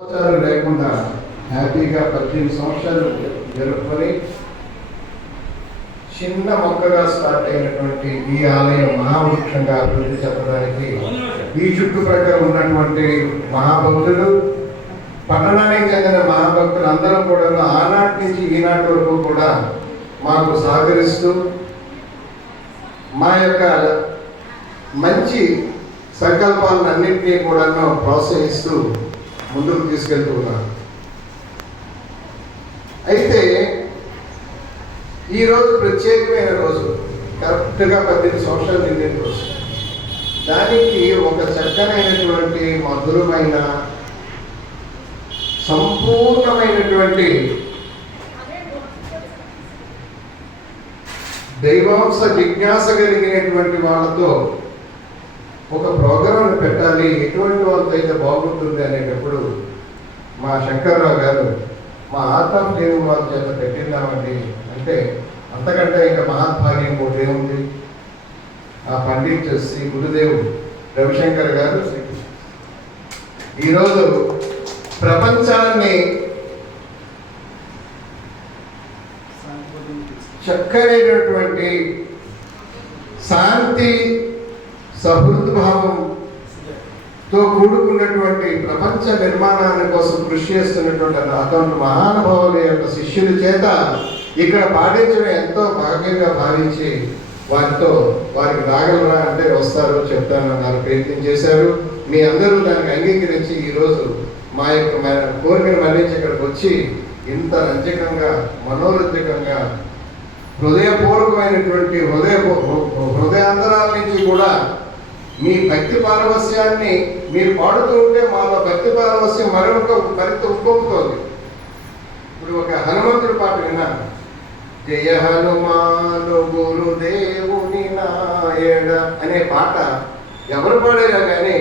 సంవత్సరాలు లేకుండా హ్యాపీగా 18 సంవత్సరాలు జరుపుకొని చిన్న మొక్కగా స్టార్ట్ అయినటువంటి ఈ ఆలయం మహావృక్షంగా అభివృద్ధి చెందడానికి ఈ చుట్టుప్రక్కల ఉన్నటువంటి మహాభక్తులు, పట్టణానికి చెందిన మహాభక్తులు అందరూ కూడా ఆనాటి నుంచి ఈనాటి వరకు కూడా మాకు సహకరిస్తూ మా యొక్క మంచి సంకల్పాలన్నింటినీ కూడా ప్రోత్సహిస్తూ ముందుకు తీసుకెళ్తూ ఉన్నారు. అయితే ఈరోజు ప్రత్యేకమైన రోజు, కరెక్ట్గా 18 సంవత్సరాలు నిండిన రోజు. దానికి ఒక చక్కనైనటువంటి మధురమైన సంపూర్ణమైనటువంటి దైవాంశ జిజ్ఞాస కలిగినటువంటి వాళ్ళతో ఒక ప్రోగ్రాం పెట్టాలి, ఎటువంటి వాళ్ళతో అయితే బాగుంటుంది అనేటప్పుడు మా శంకర్రావు గారు మా ఆత్మ దేవుడు వాళ్ళ చేత పెట్టిందామండి అంటే అంతకంటే ఇంకా మహాత్భాగ్యం కూడా ఏముంది. ఆ పండిట్ శ్రీ గురుదేవ్ రవిశంకర్ గారు ఈరోజు ప్రపంచాన్ని చక్కనైనటువంటి శాంతి సహృద్భావంతో కూడుకున్నటువంటి ప్రపంచ నిర్మాణాన్ని కోసం కృషి చేస్తున్నటువంటి అటువంటి మహానుభావుల యొక్క శిష్యుల చేత ఇక్కడ పాటించడం ఎంతో భాగ్యంగా భావించి వారికి రాగలరా అంటే వస్తారు చెప్తానన్నారు, ప్రయత్నం చేశారు. మీ అందరూ దానికి అంగీకరించి ఈరోజు మా యొక్క కోరికను మళ్ళించి ఇక్కడికి వచ్చి ఇంత రంజకంగా మనోరంజకంగా హృదయపూర్వకమైనటువంటి హృదయాంతరాల నుంచి కూడా మీ భక్తి పారవస్యాన్ని మీరు పాడుతూ ఉంటే మాలో భక్తి పారవస్యం మరింత ఉప్పొంగుతోంది. ఇప్పుడు ఒక హనుమంతుడి పాట విన్నాను, జయ హనుమాను గురుదేవుని నాయడ అనే పాట ఎవరు పాడారో కానీ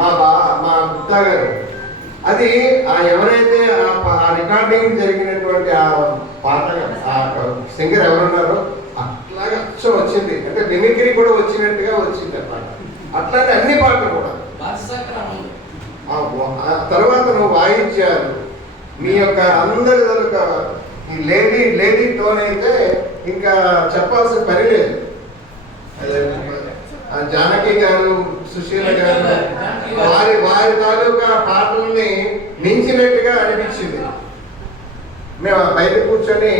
మా గుప్తా గారు అది ఎవరైతే ఆ రికార్డింగ్ జరిగినటువంటి ఆ పాట ఆ సింగర్ ఎవరున్నారో అట్లాగే అచ్చం వచ్చింది, అంటే మిమిక్రీ కూడా వచ్చినట్టుగా వచ్చింది అన్నమాట. అట్లానే అన్ని పాటలు కూడా తర్వాత నువ్వు వాయించారు మీ యొక్క అందరి ఈ లేడీ టోన్ అయితే ఇంకా చెప్పాల్సిన పని లేదు. జానకి గారు, సుశీల గారు వారి తాలూకా పాటల్ని మించినట్టుగా అనిపించింది. మేము బయట కూర్చొని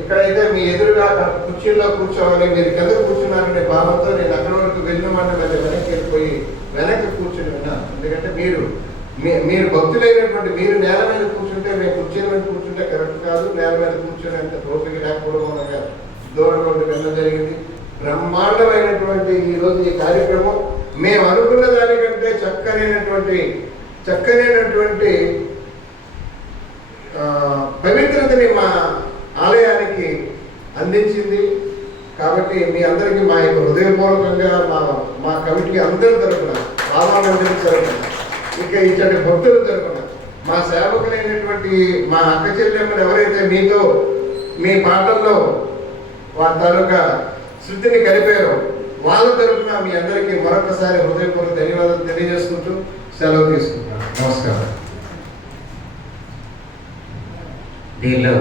ఇక్కడైతే మీ ఎదురుగా కుర్చీల్లో కూర్చోవాలి, మీరు కింద కూర్చున్నారనే భావంతో నేను అక్కడి వరకు వెళ్ళినమాట వెనక్కి వెళ్ళిపోయి వెనక్కి కూర్చొని విన్నాను. ఎందుకంటే మీరు భక్తులైనటువంటి మీరు నేల మీద కూర్చుంటే, మేము కుర్చీల మీద కూర్చుంటే కరెక్ట్ కాదు. నేల మీద కూర్చొని అంత ఓపిక లేకపోవడం వల్ల దూరం వెళ్ళడం జరిగింది. బ్రహ్మాండమైనటువంటి ఈరోజు ఈ కార్యక్రమం మేము అనుకున్న దానికంటే చక్కనైనటువంటి పవిత్రతని మా ఆలయానికి అందించింది. కాబట్టి మీ అందరికీ మా యొక్క హృదయపూర్వకంగా మా కమిటీ అందరి తరఫున, బాబాలందరి తరఫున, ఇంకా ఇచ్చటి భక్తుల తరఫున, మా సేవకులైనటువంటి మా అక్క చెల్లెమ్మలు ఎవరైతే మీతో మీ పాటల్లో వారి తాలూకా శృతిని కలిపారో వాళ్ళ తరఫున మీ అందరికీ మరొకసారి హృదయపూర్వక ధన్యవాదాలు తెలియజేసుకుంటూ సెలవు తీసుకుంటున్నాను. నమస్కారం. దీనిలో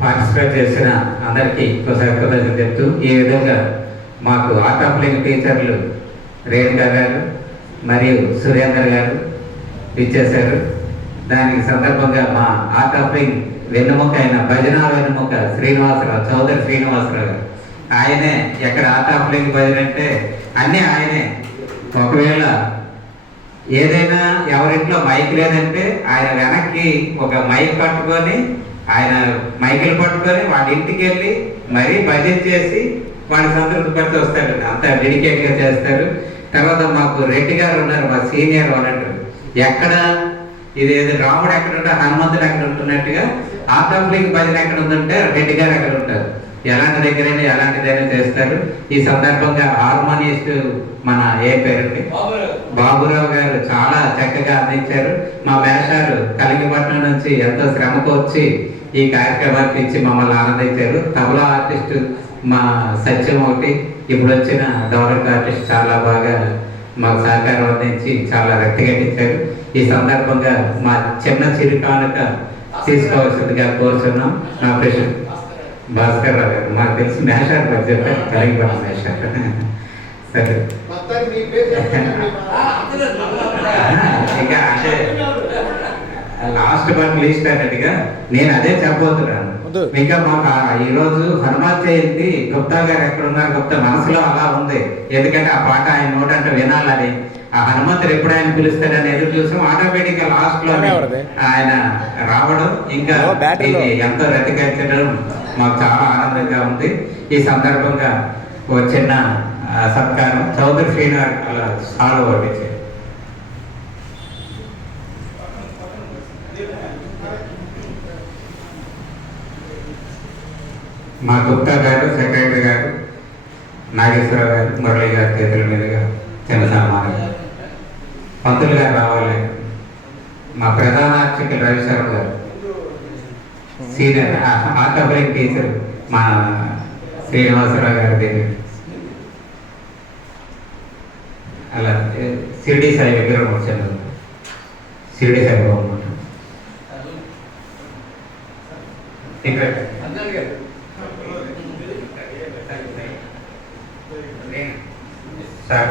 పార్టిసిపేట్ చేసిన అందరికీ కృతజ్ఞతలు చెప్తూ, ఈ విధంగా మాకు ఆర్ట్ ఆఫ్ లివింగ్ టీచర్లు రేణుకా గారు మరియు సురేందర్ గారు ఇచ్చేశారు. దానికి సందర్భంగా మా ఆర్ట్ ఆఫ్ లివింగ్ వెన్నుముక అయిన భజన వెన్నుముక చౌదరి శ్రీనివాసరావు గారు, ఆయనే ఎక్కడ ఆర్ట్ ఆఫ్ లివింగ్ భజన అంటే అన్నీ ఆయనే. ఒకవేళ ఏదైనా ఎవరింట్లో మైక్ లేదంటే ఆయన వెనక్కి ఒక మైక్ పట్టుకొని, ఆయన మైకులు పట్టుకొని వాళ్ళ ఇంటికి వెళ్ళి మరీ భజన చేసి వాడి సంతృప్తి పడితే వస్తారు. అంత డెడికేట్గా చేస్తారు. తర్వాత మాకు రెడ్డి గారు ఉన్నారు, మా సీనియర్ వాలంటీర్. ఎక్కడ ఇదేదో రాముడు ఎక్కడ ఉంటారు, హనుమంతుడు ఎక్కడ ఉంటున్నట్టుగా ఆర్ట్ ఆఫ్ లివింగ్ భజన ఎక్కడ ఉందంటే రెడ్డి గారు అక్కడ ఉంటారు. ఎలాంటి దగ్గరైనా ఎలాంటిదైనా చేస్తారు. ఈ సందర్భంగా హార్మోనిస్ట్ మన పేరండి బాబురావు గారు చాలా చక్కగా అందించారు. మా మేషారు కలిగిపట్నం నుంచి ఎంతో శ్రమకు వచ్చి ఈ కార్యక్రమానికి ఇచ్చి మమ్మల్ని ఆనందించారు. తబలా ఆర్టిస్టు మా సత్యం ఒకటి, ఇప్పుడు వచ్చిన డెవలప్ ఆర్టిస్ట్ చాలా బాగా మాకు సహకారం అందించి చాలా రెచ్చగట్టించారు. ఈ సందర్భంగా మా చిన్న చిరు కానుక తీసుకోవాల్సిందిగా కోరుతున్నాం. నా ప్రెసిడెంట్ భాస్కర్ రావు గారు, మాకు తెలిసి మేషార్ గారు చెప్పారు, కలిగిపోయిన మేషార్. సరే మొత్తానికి మీ పేరు చెప్పండి. ఇంకా అంటే లాస్ట్ బట్ లీస్ట్ అన్నట్టుగా నేను అదే చెప్పబోతున్నాను. ఇంకా మాకు ఈరోజు హనుమాన్ జయంతి, గుప్తా గారు ఎక్కడ ఉన్నారు? గుప్తా మనసులో అలా ఉంది, ఎందుకంటే ఆ పాట ఆయన నోటంటే వినాలని, ఆ హనుమంతుడు ఎప్పుడు ఆయన పిలుస్తాడని ఎదురు చూసాం. ఆటోమేటిక్ గా లాస్ట్ లో ఆయన రావడం, ఇంకా ఇది ఎంతో రతికెచ్చడం మాకు చాలా ఆనందంగా ఉంది. ఈ సందర్భంగా ఒక చిన్న సత్కారం చౌదరి శ్రీనాథ్ అలా సాల్వ్ పట్టించారు. మా గుప్తా గారు, సెక్రటరీ గారు, నాగేశ్వరరావు గారు, మురళి గారి చేతుల మీదుగా చిన్న సన్మానం. పంతులు గారు రావాలి. మా ప్రధాన అర్చకులు రవిశర్మ గారు, సీనియర్ ఆర్టోగ్రఫీ టీచర్ మా శ్రీనివాసరావు గారి దగ్గర, అలా షిరిడి సాయి విగ్రహం వచ్చాను, షిరిడి సాయి బాబు ఇక్కడ సార్